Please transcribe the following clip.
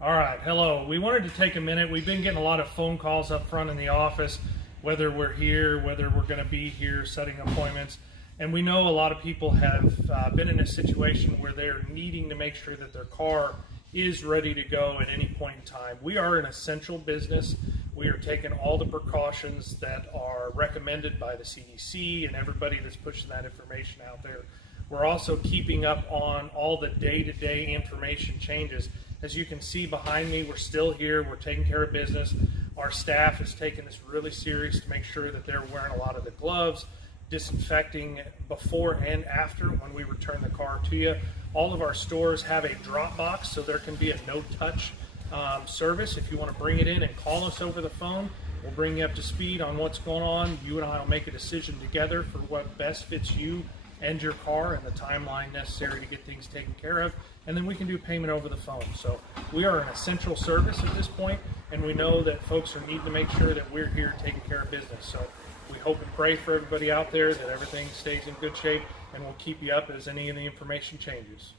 All right, hello. We wanted to take a minute. We've been getting a lot of phone calls up front in the office, whether we're here, whether we're going to be here, setting appointments. And we know a lot of people have been in a situation where they're needing to make sure that their car is ready to go at any point in time. We are an essential business. We are taking all the precautions that are recommended by the CDC and everybody that's pushing that information out there. We're also keeping up on all the day-to-day information changes. As you can see behind me, we're still here. We're taking care of business. Our staff is taking this really serious to make sure that they're wearing a lot of the gloves, disinfecting before and after when we return the car to you. All of our stores have a drop box, so there can be a no-touch service. If you want to bring it in and call us over the phone, we'll bring you up to speed on what's going on. You and I will make a decision together for what best fits you and your car and the timeline necessary to get things taken care of, and then we can do payment over the phone. So we are an essential service at this point, and we know that folks are needing to make sure that we're here taking care of business. So we hope and pray for everybody out there that everything stays in good shape, and we'll keep you up as any of the information changes.